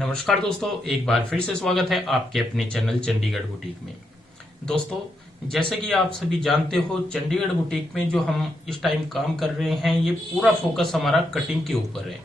नमस्कार दोस्तों, एक बार फिर से स्वागत है आपके अपने चैनल चंडीगढ़ बुटीक में। दोस्तों, जैसे कि आप सभी जानते हो, चंडीगढ़ बुटीक में जो हम इस टाइम काम कर रहे हैं, ये पूरा फोकस हमारा कटिंग के ऊपर है।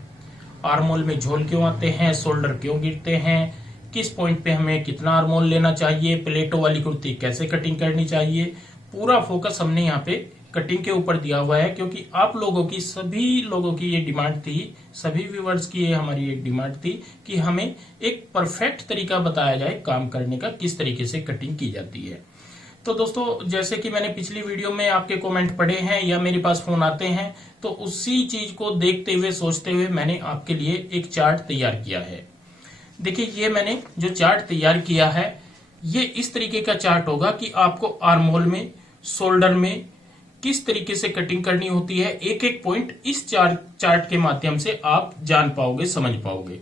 आर्मोल में झोल क्यों आते हैं, शोल्डर क्यों गिरते हैं, किस पॉइंट पे हमें कितना आर्मोल लेना चाहिए, प्लेटों वाली कुर्ती कैसे कटिंग करनी चाहिए, पूरा फोकस हमने यहाँ पे कटिंग के ऊपर दिया हुआ है। क्योंकि आप लोगों की, सभी लोगों की ये डिमांड थी, सभी व्यूवर्स की ये हमारी एक डिमांड थी कि हमें एक परफेक्ट तरीका बताया जाए काम करने का, किस तरीके से कटिंग की जाती है। तो दोस्तों, जैसे कि मैंने पिछली वीडियो में आपके कमेंट पढ़े हैं या मेरे पास फोन आते हैं, तो उसी चीज को देखते हुए, सोचते हुए मैंने आपके लिए एक चार्ट तैयार किया है। देखिए, ये मैंने जो चार्ट तैयार किया है, ये इस तरीके का चार्ट होगा कि आपको आर्महोल में, शोल्डर में किस तरीके से कटिंग करनी होती है, एक एक पॉइंट इस चार्ट के माध्यम से आप जान पाओगे, समझ पाओगे।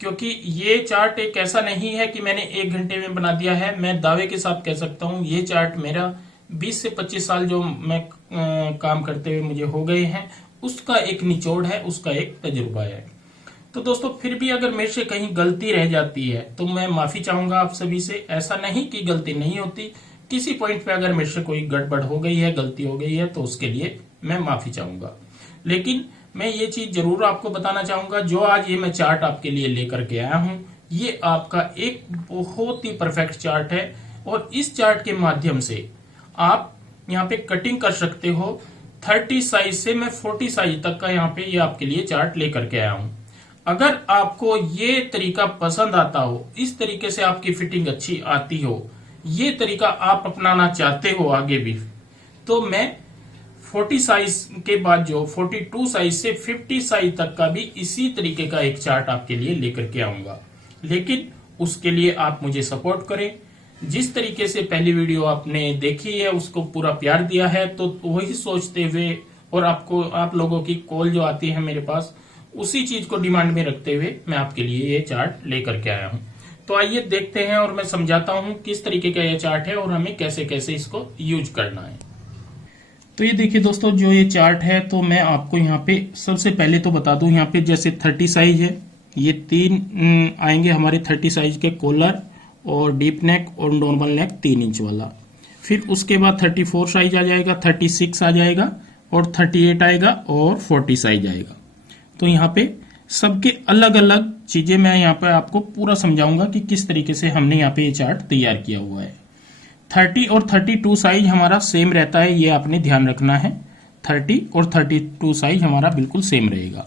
क्योंकि ये चार्ट एक ऐसा नहीं है कि मैंने 1 घंटे में बना दिया है। मैं दावे के साथ कह सकता हूं, ये चार्ट मेरा 20 से 25 साल जो मैं काम करते हुए मुझे हो गए हैं, उसका एक निचोड़ है, उसका एक तजुर्बा है। तो दोस्तों, फिर भी अगर मेरे से कहीं गलती रह जाती है तो मैं माफी चाहूंगा आप सभी से। ऐसा नहीं कि गलती नहीं होती, किसी पॉइंट पे अगर मेरे से कोई गड़बड़ हो गई है, गलती हो गई है, तो उसके लिए मैं माफी चाहूंगा। लेकिन मैं ये चीज जरूर आपको बताना चाहूंगा, जो आज ये मैं चार्ट आपके लिए लेकर के आया हूं, ये आपका एक बहुत ही परफेक्ट चार्ट है। और इस चार्ट के माध्यम से आप यहाँ पे कटिंग कर सकते हो। 30 साइज से मैं 40 साइज तक का यहाँ पे ये आपके लिए चार्ट लेकर के आया हूं। अगर आपको ये तरीका पसंद आता हो, इस तरीके से आपकी फिटिंग अच्छी आती हो, ये तरीका आप अपनाना चाहते हो आगे भी, तो मैं 40 साइज के बाद जो 42 साइज से 50 साइज तक का भी इसी तरीके का एक चार्ट आपके लिए लेकर के आऊंगा। लेकिन उसके लिए आप मुझे सपोर्ट करें। जिस तरीके से पहली वीडियो आपने देखी है, उसको पूरा प्यार दिया है, तो वही सोचते हुए और आप लोगों की कॉल जो आती है मेरे पास, उसी चीज को डिमांड में रखते हुए मैं आपके लिए ये चार्ट लेकर के आया हूं। तो आइए देखते हैं और मैं समझाता हूं किस तरीके का ये चार्ट है और हमें कैसे कैसे इसको यूज करना है। तो ये देखिए दोस्तों, जो ये चार्ट है, तो मैं आपको यहाँ पे सबसे पहले तो बता दूं, यहाँ पे जैसे 30 साइज है, ये 3 आएंगे हमारे 30 साइज के, कॉलर और डीप नेक और नॉर्मल नेक 3 इंच वाला। फिर उसके बाद 34 साइज आ जाएगा, 36 आ जाएगा और 38 आएगा और 40 साइज आएगा। तो यहाँ पे सबके अलग अलग चीजें मैं यहाँ पे आपको पूरा समझाऊंगा कि किस तरीके से हमने यहाँ पे ये चार्ट तैयार किया हुआ है। 30 और 32 साइज हमारा सेम रहता है, ये आपने ध्यान रखना है। 30 और 32 साइज हमारा बिल्कुल सेम रहेगा।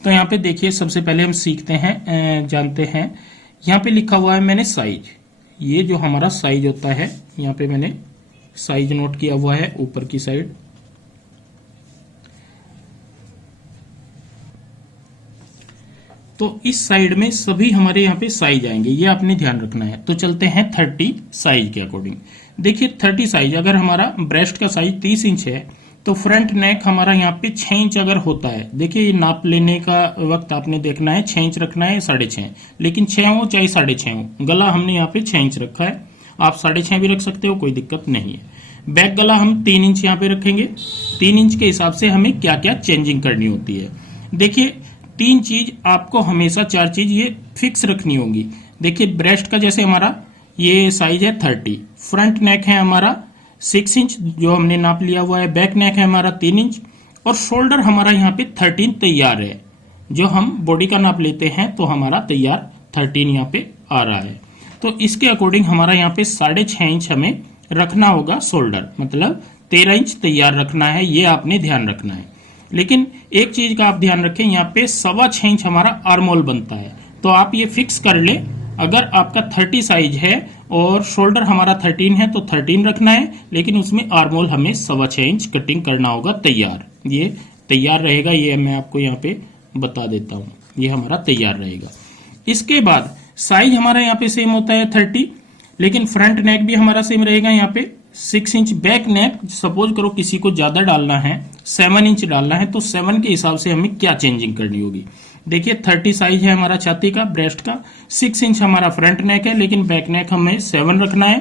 तो यहाँ पे देखिए, सबसे पहले हम सीखते हैं, जानते हैं। यहाँ पे लिखा हुआ है मैंने साइज, ये जो हमारा साइज होता है, यहाँ पे मैंने साइज नोट किया हुआ है ऊपर की साइड। तो इस साइड में सभी हमारे यहाँ पे साइज आएंगे, ये आपने ध्यान रखना है। तो चलते हैं 30 साइज के अकॉर्डिंग। देखिए 30 साइज, अगर हमारा ब्रेस्ट का साइज 30 इंच है, तो फ्रंट नेक हमारा यहाँ पे 6 इंच अगर होता है, देखिए ये नाप लेने का वक्त आपने देखना है, 6 इंच रखना है, 6.5, लेकिन 6 हो चाहे 6.5 हो, गला हमने यहाँ पे 6 इंच रखा है। आप 6.5 भी रख सकते हो, कोई दिक्कत नहीं है। बैक गला हम 3 इंच यहाँ पे रखेंगे। 3 इंच के हिसाब से हमें क्या क्या चेंजिंग करनी होती है, देखिए 3 चीज आपको हमेशा, 4 चीज ये फिक्स रखनी होगी। देखिए, ब्रेस्ट का जैसे हमारा ये साइज है 30, फ्रंट नेक है हमारा 6 इंच जो हमने नाप लिया हुआ है, बैक नेक है हमारा 3 इंच और शोल्डर हमारा यहाँ पे 13 तैयार है। जो हम बॉडी का नाप लेते हैं तो हमारा तैयार 13 यहाँ पे आ रहा है। तो इसके अकॉर्डिंग हमारा यहाँ पे 6.5 इंच हमें रखना होगा शोल्डर, मतलब 13 इंच तैयार रखना है, ये आपने ध्यान रखना है। लेकिन एक चीज का आप ध्यान रखें, यहाँ पे 6.25 इंच हमारा आर्मोल बनता है, तो आप ये फिक्स कर ले। अगर आपका 30 साइज है और शोल्डर हमारा 13 है, तो 13 रखना है, लेकिन उसमें आर्मोल हमें 6.25 इंच कटिंग करना होगा तैयार। ये तैयार रहेगा, ये मैं आपको यहाँ पे बता देता हूँ, ये हमारा तैयार रहेगा। इसके बाद साइज हमारा यहाँ पे सेम होता है 30, लेकिन फ्रंट नेक भी हमारा सेम रहेगा यहाँ पे 6 इंच। बैक नेक सपोज करो किसी को ज्यादा डालना है, 7 इंच डालना है, तो 7 के हिसाब से हमें क्या चेंजिंग करनी होगी। देखिए 30 साइज है हमारा छाती का, ब्रेस्ट का, 6 इंच हमारा फ्रंट नेक है, लेकिन बैक नेक हमें 7 रखना है।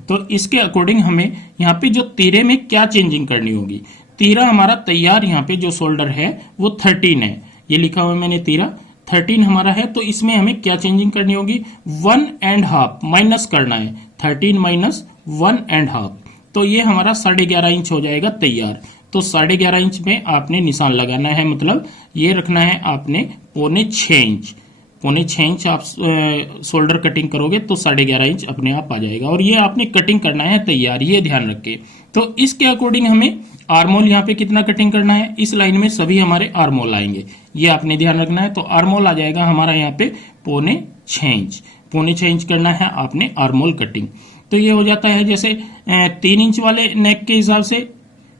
तो इसके अकॉर्डिंग हमें यहाँ पे जो तीरे में क्या चेंजिंग करनी होगी। तीरा हमारा तैयार यहाँ पे जो शोल्डर है वो 13 है, ये लिखा हुआ है मैंने तीरा 13 हमारा है, तो इसमें हमें क्या चेंजिंग करनी होगी, 1.5 माइनस करना है, 13 माइनस 1.5, तो ये हमारा 11.5 इंच हो जाएगा तैयार। तो 11.5 इंच में आपने निशान लगाना है, मतलब ये रखना है आपने 6.25 इंच। 6.25 इंच आप शोल्डर कटिंग करोगे तो 11.5 इंच अपने आप आ जाएगा, और ये आपने कटिंग करना है तैयार, ये ध्यान रखें। तो इसके अकॉर्डिंग हमें आर्मोल यहाँ पे कितना कटिंग करना है, इस लाइन में सभी हमारे आर्मोल आएंगे, ये आपने ध्यान रखना है। तो आर्मोल आ जाएगा हमारा यहाँ पे 6.25 इंच, 6.25 इंच करना है आपने आर्मोल कटिंग। तो ये हो जाता है। जैसे 3 इंच वाले नेक के हिसाब से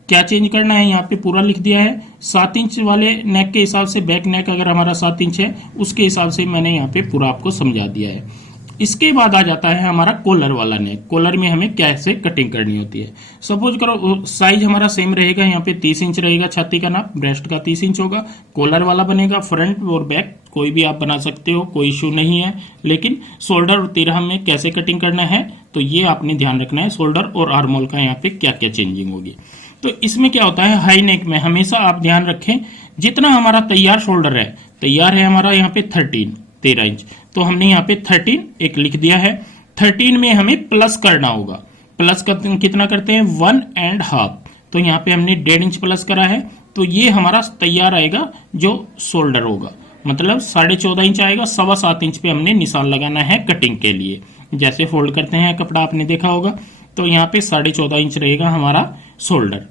क्या चेंज करना है, यहाँ पे पूरा लिख दिया है। 7 इंच वाले नेक के हिसाब से, बैक नेक अगर हमारा 7 इंच है उसके हिसाब से मैंने यहाँ पे पूरा आपको समझा दिया है। इसके बाद आ जाता है हमारा कॉलर वाला नेक। कॉलर में हमें कैसे कटिंग करनी होती है। सपोज करो साइज हमारा सेम रहेगा, यहाँ पे 30 इंच रहेगा छाती का नाप, ब्रेस्ट का 30 इंच होगा। कॉलर वाला बनेगा, फ्रंट और बैक कोई भी आप बना सकते हो, कोई इशू नहीं है। लेकिन शोल्डर और तिरहम में कैसे कटिंग करना है, तो ये आपने ध्यान रखना है। शोल्डर और आर्मोल का यहाँ पे क्या क्या चेंजिंग होगी। तो इसमें क्या होता है, हाई नेक में हमेशा आप ध्यान रखें, जितना हमारा तैयार शोल्डर है, तैयार है हमारा यहाँ पे 13 इंच, तो हमने यहाँ पे 13 एक लिख दिया है। 13 में हमें प्लस करना होगा। प्लस कितना करते हैं, 1.5, तो यहाँ पे हमने 1.5 इंच प्लस करा है, तो ये हमारा तैयार आएगा जो शोल्डर होगा, मतलब 14.5 इंच आएगा। 7.25 इंच पे हमने निशान लगाना है कटिंग के लिए। जैसे फोल्ड करते हैं कपड़ा आपने देखा होगा, तो यहाँ पे 14.5 इंच रहेगा हमारा शोल्डर।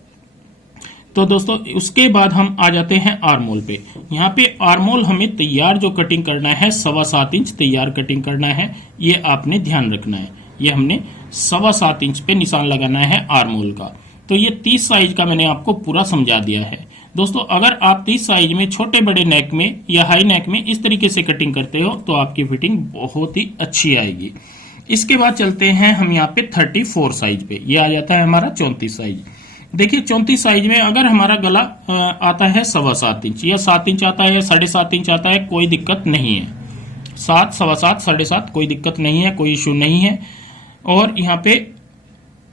तो दोस्तों उसके बाद हम आ जाते हैं आर्मोल पे। यहाँ पे आर्मोल हमें तैयार जो कटिंग करना है 7.25 इंच तैयार कटिंग करना है, ये आपने ध्यान रखना है। ये हमने 7.25 इंच पे निशान लगाना है आर्मोल का। तो ये 30 साइज का मैंने आपको पूरा समझा दिया है। दोस्तों अगर आप 30 साइज में छोटे बड़े नेक में या हाई नेक में इस तरीके से कटिंग करते हो तो आपकी फिटिंग बहुत ही अच्छी आएगी। इसके बाद चलते हैं हम यहाँ पे 34 साइज पे। ये आ जाता है हमारा 34 साइज। देखिए 34 साइज में अगर हमारा गला आता है 7.25 इंच या 7 इंच आता है, 7.5 इंच आता है, कोई दिक्कत नहीं है। 7, 7.25, 7.5 कोई दिक्कत नहीं है, कोई इशू नहीं है। और यहाँ पे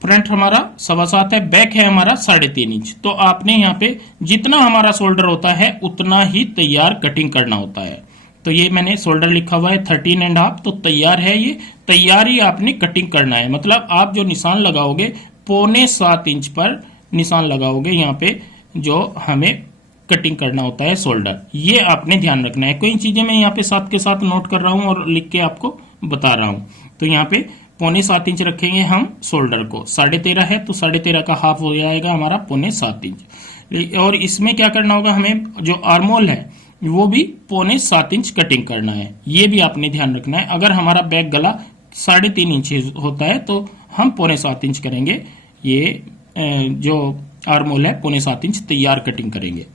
फ्रंट हमारा 7.25 है, बैक है हमारा 3.5 इंच। तो आपने यहाँ पे जितना हमारा शोल्डर होता है उतना ही तैयार कटिंग करना होता है। तो ये मैंने शोल्डर लिखा हुआ है 13.5, तो तैयार है, ये तैयार ही आपने कटिंग करना है। मतलब आप जो निशान लगाओगे 6.25 इंच पर निशान लगाओगे, यहाँ पे जो हमें कटिंग करना होता है शोल्डर, ये आपने ध्यान रखना है। कोई चीजें मैं यहाँ पे साथ के साथ नोट कर रहा हूँ और लिख के आपको बता रहा हूँ। तो यहाँ पे 6.25 इंच रखेंगे हम शोल्डर को, 13.5 है तो 13.5 का हाफ हो जाएगा हमारा 6.25 इंच। और इसमें क्या करना होगा, हमें जो आर्मोल है वो भी 6.25 इंच कटिंग करना है, ये भी आपने ध्यान रखना है। अगर हमारा बैक गला 3.5 इंच होता है तो हम 6.25 इंच करेंगे। ये जो आर्मोल है 6.25 इंच तैयार कटिंग करेंगे।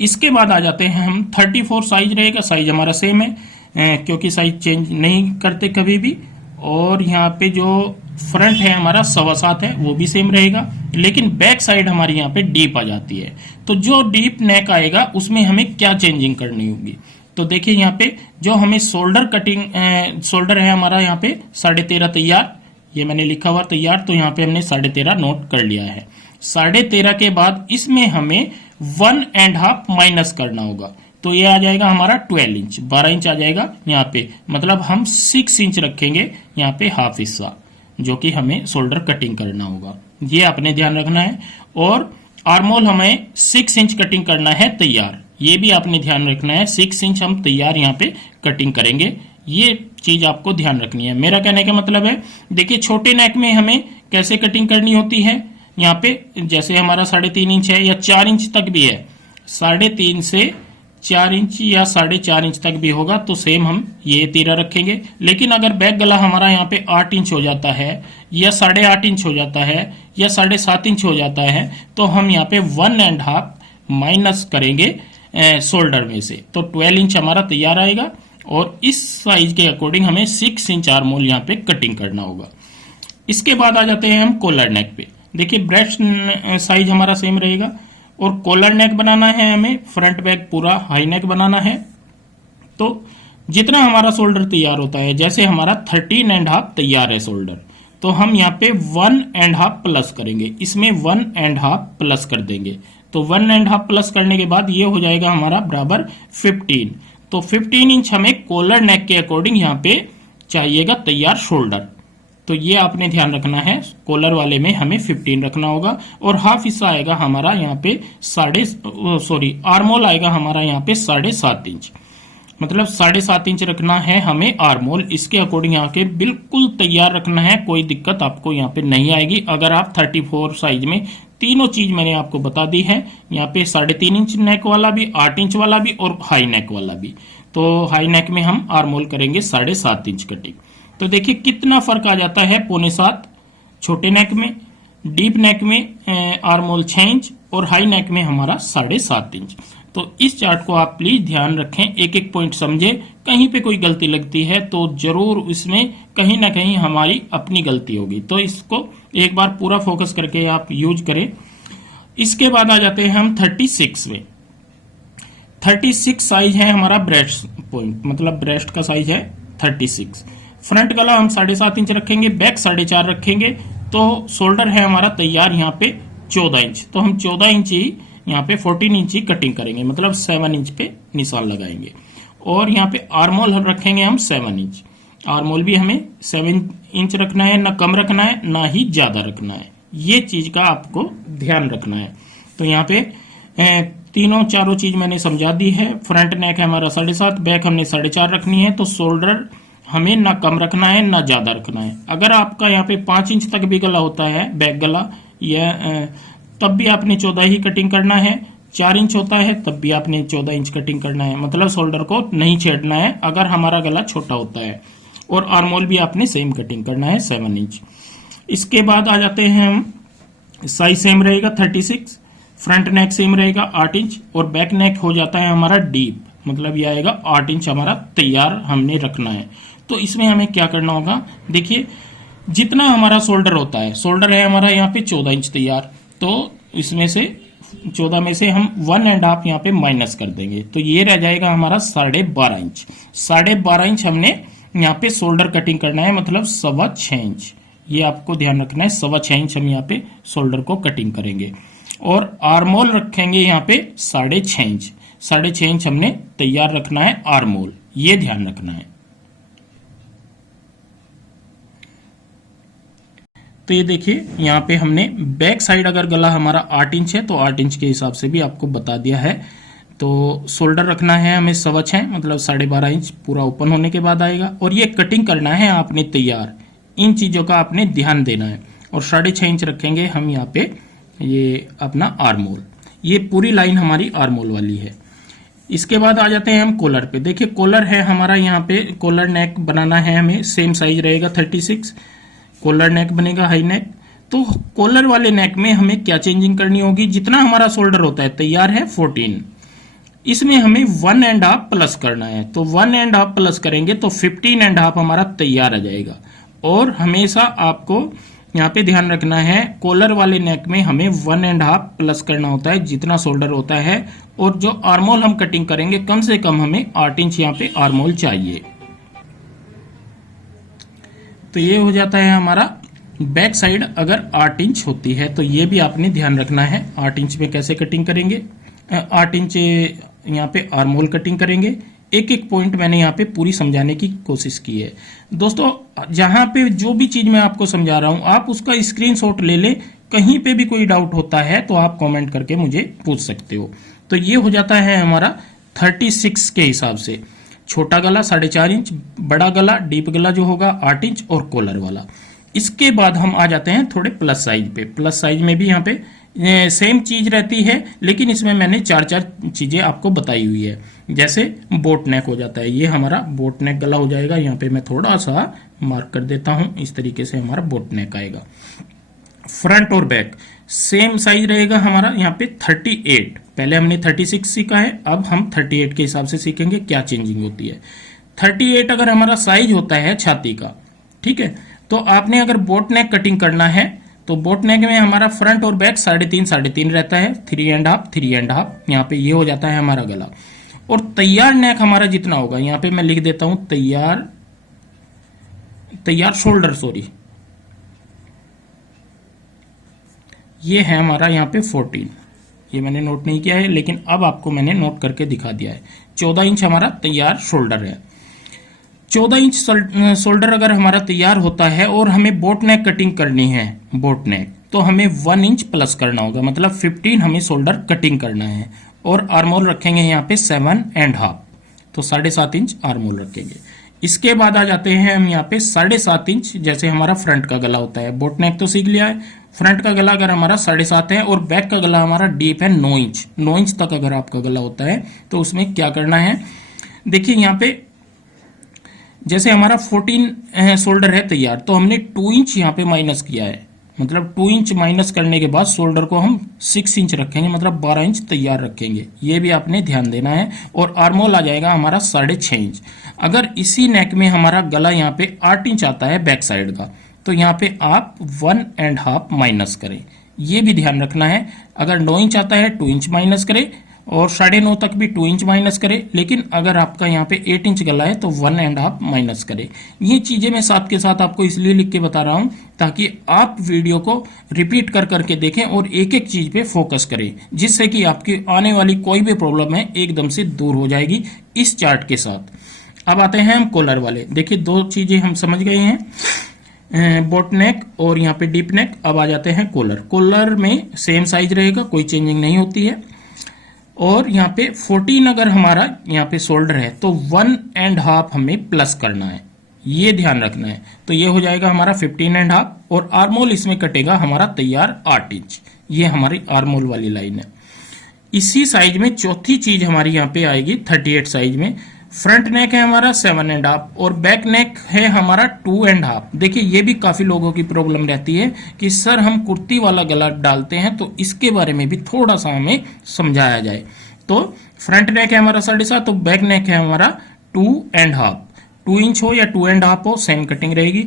इसके बाद आ जाते हैं हम 34 साइज रहेगा। साइज हमारा सेम है क्योंकि साइज चेंज नहीं करते कभी भी। और यहाँ पे जो फ्रंट है हमारा 7.25 है, वो भी सेम रहेगा, लेकिन बैक साइड हमारी यहाँ पे डीप आ जाती है। तो जो डीप नेक आएगा उसमें हमें क्या चेंजिंग करनी होगी, तो देखिए यहाँ पे जो हमें शोल्डर कटिंग शोल्डर है हमारा यहाँ पे 13.5 तैयार, ये मैंने लिखा हुआ तैयार, तो यहाँ पे हमने 13.5 नोट कर लिया है। 13.5 के बाद इसमें हमें 1.5 माइनस करना होगा, तो ये आ जाएगा हमारा 12 इंच, 12 इंच आ जाएगा यहाँ पे। मतलब हम 6 इंच रखेंगे यहाँ पे हाफ हिस्सा, जो कि हमें शोल्डर कटिंग करना होगा, ये आपने ध्यान रखना है। और आर्मोल हमें 6 इंच कटिंग करना है तैयार, ये भी आपने ध्यान रखना है। 6 इंच हम तैयार यहाँ पे कटिंग करेंगे, ये चीज आपको ध्यान रखनी है। मेरा कहने का मतलब है, देखिए छोटे नेक में हमें कैसे कटिंग करनी होती है। यहाँ पे जैसे हमारा 3.5 इंच है या 4 इंच तक भी है, 3.5 से 4 इंच या 4.5 इंच तक भी होगा तो सेम हम ये तीरा रखेंगे। लेकिन अगर बैक गला हमारा यहाँ पे 8 इंच हो जाता है या 8.5 इंच हो जाता है या 7.5 इंच हो जाता है, तो हम यहाँ पे 1.5 माइनस करेंगे शोल्डर में से, तो 12 इंच हमारा तैयार आएगा। और इस साइज के अकॉर्डिंग हमें 6 इंच आर्मोल यहाँ पे कटिंग करना होगा। इसके बाद आ जाते हैं हम कॉलर नेक पे। देखिए ब्रेस्ट साइज हमारा सेम रहेगा और कॉलर नेक बनाना है हमें, फ्रंट बैक पूरा हाई नेक बनाना है। तो जितना हमारा शोल्डर तैयार होता है, जैसे हमारा 13.5 तैयार है शोल्डर, तो हम यहाँ पे 1.5 प्लस करेंगे, इसमें 1.5 प्लस कर देंगे। तो 1.5 प्लस करने के बाद ये हो जाएगा हमारा बराबर 15। तो 15 इंच हमें कॉलर नेक के अकॉर्डिंग यहाँ पे चाहिएगा तैयार शोल्डर। तो ये आपने ध्यान रखना है, कॉलर वाले में हमें 15 रखना होगा। और हाफ हिस्सा आएगा हमारा यहाँ पे आर्मोल आएगा हमारा यहाँ पे 7.5 इंच, मतलब 7.5 इंच रखना है हमें आर्मोल। इसके अकॉर्डिंग यहाँ के बिल्कुल तैयार रखना है, कोई दिक्कत आपको यहाँ पे नहीं आएगी। अगर आप 34 साइज में, तीनों चीज मैंने आपको बता दी है, यहाँ पे 3.5 इंच नेक वाला भी, 8 इंच वाला भी और हाई नेक वाला भी। तो हाई नेक में हम आर्मोल करेंगे 7.5 इंच कटिंग। तो देखिए कितना फर्क आ जाता है, 6.25 छोटे नेक में, डीप नेक में आर्मोल 6 इंच और हाई नेक में हमारा 7.5 इंच। तो इस चार्ट को आप प्लीज ध्यान रखें, एक एक पॉइंट समझे। कहीं पे कोई गलती लगती है तो जरूर इसमें कहीं ना कहीं हमारी अपनी गलती होगी, तो इसको एक बार पूरा फोकस करके आप यूज करें। इसके बाद आ जाते हैं हम 36 में। 36 साइज है हमारा ब्रेस्ट पॉइंट, मतलब ब्रेस्ट का साइज है 36। फ्रंट गला हम 7.5 इंच रखेंगे, बैक 4.5 रखेंगे। तो शोल्डर है हमारा तैयार यहाँ पे 14 इंच, तो हम 14 इंच ही यहाँ पे 14 इंच ही कटिंग करेंगे, मतलब 7 इंच पे निशान लगाएंगे। और यहाँ पे आर्मोल हम रखेंगे हम 7 इंच। आर्मोल भी हमें 7 इंच रखना है, ना कम रखना है ना ही ज्यादा रखना है, ये चीज का आपको ध्यान रखना है। तो यहाँ पे तीनों चारों चीज मैंने समझा दी है। फ्रंट नेक है हमारा 7.5, बैक हमने 4.5 रखनी है। तो शोल्डर हमें ना कम रखना है ना ज्यादा रखना है। अगर आपका यहाँ पे 5 इंच तक भी गला होता है, बैक गला, या तब भी आपने 14 ही कटिंग करना है। 4 इंच होता है तब भी आपने 14 इंच कटिंग करना है, मतलब शोल्डर को नहीं छेड़ना है अगर हमारा गला छोटा होता है। और आर्मोल भी आपने सेम कटिंग करना है 7 इंच। इसके बाद आ जाते हैं हम, साइज सेम रहेगा 36, फ्रंट नेक सेम रहेगा 8 इंच और बैक नेक हो जाता है हमारा डीप, मतलब ये आएगा 8 इंच हमारा तैयार हमने रखना है। तो इसमें हमें क्या करना होगा, देखिए जितना हमारा शोल्डर होता है, शोल्डर है हमारा यहाँ पे 14 इंच तैयार, तो इसमें से 14 में से हम 1.5 यहाँ पे माइनस कर देंगे, तो ये रह जाएगा हमारा 12.5 इंच। 12.5 इंच हमने यहाँ पे शोल्डर कटिंग करना है, मतलब 6.25 इंच। ये आपको ध्यान रखना है, 6.25 इंच हम यहाँ पे शोल्डर को कटिंग करेंगे। और आर्मोल रखेंगे यहाँ पे 6.5 इंच। 6.5 इंच हमने तैयार रखना है आर्मोल, ये ध्यान रखना है। तो ये देखिए यहाँ पे हमने बैक साइड, अगर गला हमारा 8 इंच है तो 8 इंच के हिसाब से भी आपको बता दिया है। तो शोल्डर रखना है हमें 6.25, मतलब 12.5 इंच पूरा ओपन होने के बाद आएगा। और ये कटिंग करना है आपने तैयार, इन चीज़ों का आपने ध्यान देना है। और 6.5 इंच रखेंगे हम यहाँ पे ये अपना आर्मोल, ये पूरी लाइन हमारी आर्मोल वाली है। इसके बाद आ जाते हैं हम कॉलर पे। देखिए कॉलर है हमारा यहाँ पे, कॉलर नेक बनाना है हमें, सेम साइज रहेगा 36, कॉलर नेक बनेगा हाई नेक। तो कॉलर वाले नेक में हमें क्या चेंजिंग करनी होगी, जितना हमारा शोल्डर होता है तैयार है 14, इसमें हमें 1.5 प्लस करना है। तो 1.5 प्लस करेंगे तो 15.5 हमारा तैयार आ जाएगा। और हमेशा आपको यहाँ पे ध्यान रखना है, कॉलर वाले नेक में हमें 1.5 प्लस करना होता है जितना शोल्डर होता है। और जो आर्मोल हम कटिंग करेंगे, कम से कम हमें 8 इंच यहाँ पे आर्मोल चाहिए। तो ये हो जाता है हमारा बैक साइड अगर 8 इंच होती है, तो ये भी आपने ध्यान रखना है। 8 इंच में कैसे कटिंग करेंगे, 8 इंच यहाँ पे आर्मोल कटिंग करेंगे। एक एक पॉइंट मैंने यहाँ पे पूरी समझाने की कोशिश की है। दोस्तों जहाँ पे जो भी चीज मैं आपको समझा रहा हूँ, आप उसका स्क्रीनशॉट ले लें। कहीं पे भी कोई डाउट होता है तो आप कमेंट करके मुझे पूछ सकते हो। तो ये हो जाता है हमारा 36 के हिसाब से। छोटा गला 4.5 इंच, बड़ा गला डीप गला जो होगा 8 इंच और कॉलर वाला। इसके बाद हम आ जाते हैं थोड़े प्लस साइज पे। प्लस साइज में भी यहाँ पे सेम चीज रहती है, लेकिन इसमें मैंने 4 चीजें आपको बताई हुई है। जैसे बोट नेक हो जाता है, ये हमारा बोट नेक गला हो जाएगा। यहाँ पे मैं थोड़ा सा मार्क कर देता हूँ, इस तरीके से हमारा बोट नेक आएगा। फ्रंट और बैक सेम साइज रहेगा हमारा यहाँ पे 38। पहले हमने 36 सीखा है, अब हम 38 के हिसाब से सीखेंगे क्या चेंजिंग होती है। 38 अगर हमारा साइज होता है छाती का, ठीक है, तो आपने अगर बोट नेक कटिंग करना है तो बोट नेक में हमारा फ्रंट और बैक 3.5 रहता है, 3.5 यहाँ पे ये हो जाता है हमारा गला। और तैयार नेक हमारा जितना होगा, यहाँ पे मैं लिख देता हूं तैयार शोल्डर, सॉरी, ये है हमारा यहाँ पे 14। ये मैंने नोट नहीं किया है, लेकिन अब आपको मैंने नोट करके दिखा दिया है। 14 इंच हमारा तैयार शोल्डर है। 14 इंच शोल्डर अगर हमारा तैयार होता है और हमें बोट नेक कटिंग करनी है, बोट नेक, तो हमें 1 इंच प्लस करना होगा, मतलब 15 हमें शोल्डर कटिंग करना है। और आर्मोल रखेंगे यहाँ पे 7.5, तो 7.5 इंच आर्मोल रखेंगे। इसके बाद आ जाते हैं हम यहाँ पे 7.5 इंच, जैसे हमारा फ्रंट का गला होता है। बोट नेक तो सीख लिया है, फ्रंट का गला अगर हमारा 7.5 है और बैक का गला हमारा डीप है 9 इंच, 9 इंच तक अगर आपका गला होता है तो उसमें क्या करना है, देखिए यहाँ पे जैसे हमारा 14 शोल्डर है तैयार, तो हमने 2 इंच यहाँ पे माइनस किया है, मतलब 2 इंच माइनस करने के बाद शोल्डर को हम 6 इंच रखेंगे, मतलब 12 इंच तैयार रखेंगे। ये भी आपने ध्यान देना है। और आर्मोल आ जाएगा हमारा 6.5 इंच। अगर इसी नेक में हमारा गला यहाँ पे 8 इंच आता है बैक साइड का, तो यहाँ पे आप 1.5 माइनस करें, ये भी ध्यान रखना है। अगर 9 इंच आता है 2 इंच माइनस करें, और 9.5 तक भी 2 इंच माइनस करें। लेकिन अगर आपका यहाँ पे 8 इंच गला है तो 1.5 माइनस करें। ये चीजें मैं साथ के साथ आपको इसलिए लिख के बता रहा हूं ताकि आप वीडियो को रिपीट कर करके देखें और एक एक चीज पे फोकस करें, जिससे कि आपकी आने वाली कोई भी प्रॉब्लम है एकदम से दूर हो जाएगी इस चार्ट के साथ। अब आते हैं हम कॉलर वाले। देखिए 2 चीजें हम समझ गए हैं, बोट नेक और यहाँ पे डीप नेक। अब आ जाते हैं कॉलर। कॉलर में सेम साइज रहेगा, कोई चेंजिंग नहीं होती है। और यहाँ पे 14 अगर हमारा यहाँ पे शोल्डर है तो 1.5 हमें प्लस करना है, ये ध्यान रखना है। तो ये हो जाएगा हमारा 15.5 और आर्मोल इसमें कटेगा हमारा तैयार 8 इंच। ये हमारी आर्मोल वाली लाइन है। इसी साइज में चौथी चीज हमारी यहाँ पे आएगी 38 साइज में। फ्रंट नेक है हमारा 7.5 और बैक नेक है हमारा 2.5। देखिए ये भी काफी लोगों की प्रॉब्लम रहती है कि सर हम कुर्ती वाला गला डालते हैं, तो इसके बारे में भी थोड़ा सा हमें समझाया जाए। तो फ्रंट नेक है हमारा 7.5, तो बैक नेक है हमारा 2.5। 2 इंच हो या 2.5 हो, सेम कटिंग रहेगी।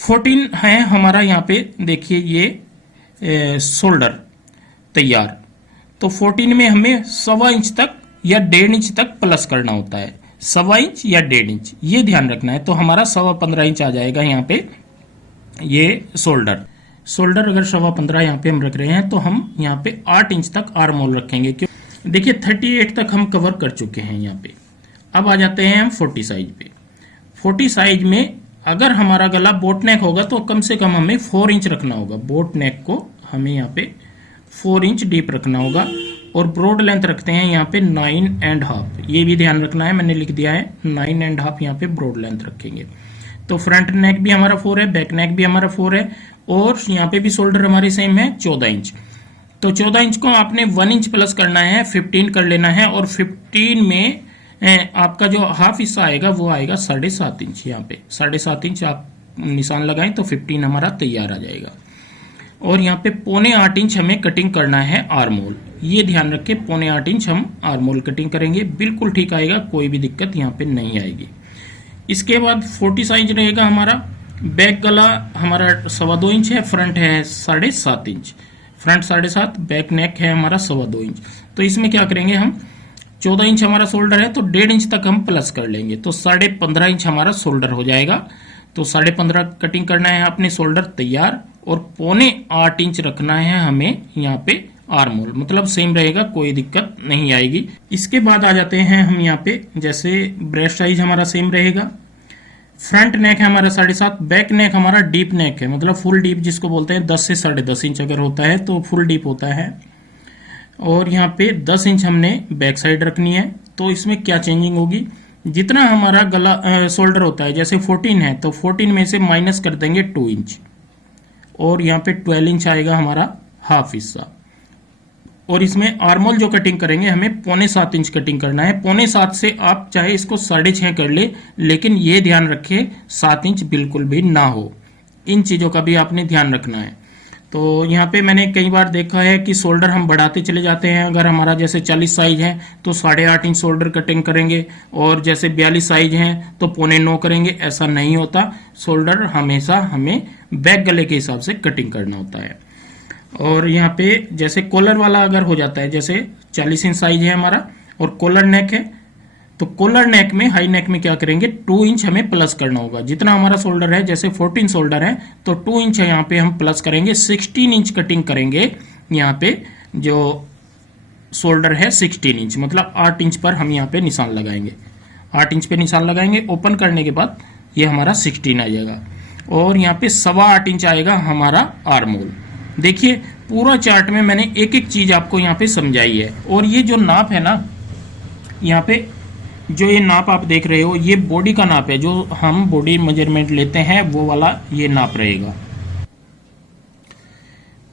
14 है हमारा यहाँ पे, देखिए ये शोल्डर तैयार, तो 14 में हमें 1.25 इंच तक या 1.5 इंच तक प्लस करना होता है। 1.25 इंच या 1.5 इंच, ये ध्यान रखना है। तो हमारा 15.25 इंच आ जाएगा यहाँ पे ये शोल्डर अगर 15.25 यहाँ पे हम रख रहे हैं, तो हम यहाँ पे 8 इंच तक आर्मोल रखेंगे। क्यों, देखिए 38 तक हम कवर कर चुके हैं यहाँ पे। अब आ जाते हैं हम 40 साइज पे। 40 साइज में अगर हमारा गला बोट नेक होगा तो कम से कम हमें 4 इंच रखना होगा। बोट नेक को हमें यहाँ पे 4 इंच डीप रखना होगा। और ब्रॉड लेंथ रखते हैं यहाँ पे 9.5, ये भी ध्यान रखना है, मैंने लिख दिया है 9.5 यहाँ पे ब्रॉड लेंथ रखेंगे। तो फ्रंट नेक भी हमारा 4 है, बैक नेक भी हमारा 4 है, और यहाँ पे भी शोल्डर हमारी सेम है 14 इंच। तो 14 इंच को आपने 1 इंच प्लस करना है, 15 कर लेना है। और 15 में आपका जो हाफ हिस्सा आएगा वो आएगा 7.5 इंच। यहाँ पे 7.5 इंच आप निशान लगाएं तो 15 हमारा तैयार आ जाएगा। और यहाँ पे 7.25 इंच हमें कटिंग करना है आर्मोल, ये ध्यान रखें। 7.25 इंच हम आर्मोल कटिंग करेंगे, बिल्कुल ठीक आएगा, कोई भी दिक्कत यहाँ पे नहीं आएगी। इसके बाद 40 साइज रहेगा हमारा। बैक गला हमारा 2.25 इंच है, फ्रंट है 7.5 इंच। फ्रंट 7.5, बैक नेक है हमारा 2.25 इंच। तो इसमें क्या करेंगे हम, 14 इंच हमारा शोल्डर है तो 1.5 इंच तक हम प्लस कर लेंगे, तो 15.5 इंच हमारा शोल्डर हो जाएगा। तो 15.5 कटिंग करना है अपने शोल्डर तैयार। और 7.25 इंच रखना है हमें यहाँ पे आर्मोल, मतलब सेम रहेगा, कोई दिक्कत नहीं आएगी। इसके बाद आ जाते हैं हम यहाँ पे, जैसे ब्रेस्ट साइज हमारा सेम रहेगा। फ्रंट नेक है हमारा 7.5, बैक नेक हमारा डीप नेक है, मतलब फुल डीप जिसको बोलते हैं 10 से 10.5 इंच अगर होता है तो फुल डीप होता है। और यहाँ पे 10 इंच हमने बैक साइड रखनी है। तो इसमें क्या चेंजिंग होगी, जितना हमारा गला शोल्डर होता है, जैसे 14 है तो 14 में से माइनस कर देंगे 2 इंच, और यहाँ पे 12 इंच आएगा हमारा हाफ हिस्सा। और इसमें आर्मोल जो कटिंग करेंगे हमें 7.25 इंच कटिंग करना है। 7.25 से आप चाहे इसको 6.5 कर ले, लेकिन ये ध्यान रखें 7 इंच बिल्कुल भी ना हो। इन चीज़ों का भी आपने ध्यान रखना है। तो यहाँ पे मैंने कई बार देखा है कि शोल्डर हम बढ़ाते चले जाते हैं। अगर हमारा जैसे 40 साइज है तो 8.5 इंच शोल्डर कटिंग करेंगे, और जैसे 42 साइज है तो 8.25 करेंगे। ऐसा नहीं होता, शोल्डर हमेशा हमें बैक गले के हिसाब से कटिंग करना होता है। और यहाँ पे जैसे कॉलर वाला अगर हो जाता है, जैसे 40 इंच साइज है हमारा और कॉलर नेक है, तो कॉलर नेक में, हाई नेक में क्या करेंगे, 2 इंच हमें प्लस करना होगा। जितना हमारा शोल्डर है, जैसे 14 शोल्डर है तो 2 इंच है यहाँ पे हम प्लस करेंगे। 16 इंच कटिंग करेंगे यहाँ पे जो शोल्डर है 16 इंच, मतलब 8 इंच पर हम यहाँ पे निशान लगाएंगे। 8 इंच पे निशान लगाएंगे। ओपन करने के बाद ये हमारा 16 आ जाएगा और यहाँ पे 8.25 इंच आएगा हमारा आर्म होल। देखिए पूरा चार्ट में मैंने एक एक चीज आपको यहाँ पे समझाई है। और ये जो नाप है ना, यहाँ पे जो ये नाप आप देख रहे हो, ये बॉडी का नाप है। जो हम बॉडी मेजरमेंट लेते हैं वो वाला ये नाप रहेगा।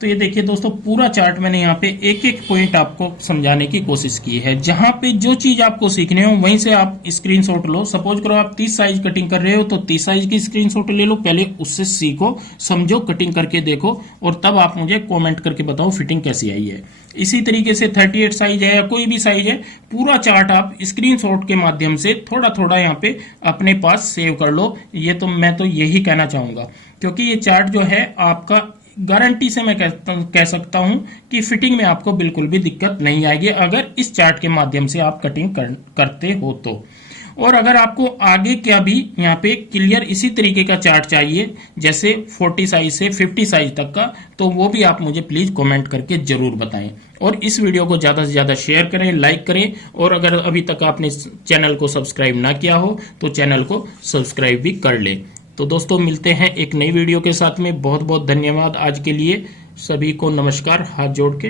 तो ये देखिए दोस्तों, पूरा चार्ट मैंने यहाँ पे एक एक पॉइंट आपको समझाने की कोशिश की है। जहां पे जो चीज आपको सीखने हो वहीं से आप स्क्रीनशॉट लो। सपोज करो आप 30 साइज कटिंग कर रहे हो तो 30 साइज की स्क्रीनशॉट ले लो, पहले उससे सीखो, समझो, कटिंग करके देखो और तब आप मुझे कमेंट करके बताओ फिटिंग कैसी आई है। इसी तरीके से 38 साइज है या कोई भी साइज है, पूरा चार्ट आप स्क्रीनशॉट के माध्यम से थोड़ा थोड़ा यहाँ पे अपने पास सेव कर लो। ये तो मैं तो यही कहना चाहूंगा, क्योंकि ये चार्ट जो है आपका गारंटी से मैं कह सकता हूं कि फिटिंग में आपको बिल्कुल भी दिक्कत नहीं आएगी अगर इस चार्ट के माध्यम से आप कटिंग करते हो तो। और अगर आपको आगे क्या भी यहाँ पे क्लियर इसी तरीके का चार्ट चाहिए, जैसे 40 साइज से 50 साइज तक का, तो वो भी आप मुझे प्लीज कमेंट करके जरूर बताएं। और इस वीडियो को ज्यादा से ज्यादा शेयर करें, लाइक करें, और अगर अभी तक आपने चैनल को सब्सक्राइब ना किया हो तो चैनल को सब्सक्राइब भी कर लें। तो दोस्तों मिलते हैं एक नई वीडियो के साथ में। बहुत बहुत धन्यवाद आज के लिए, सभी को नमस्कार हाथ जोड़ के।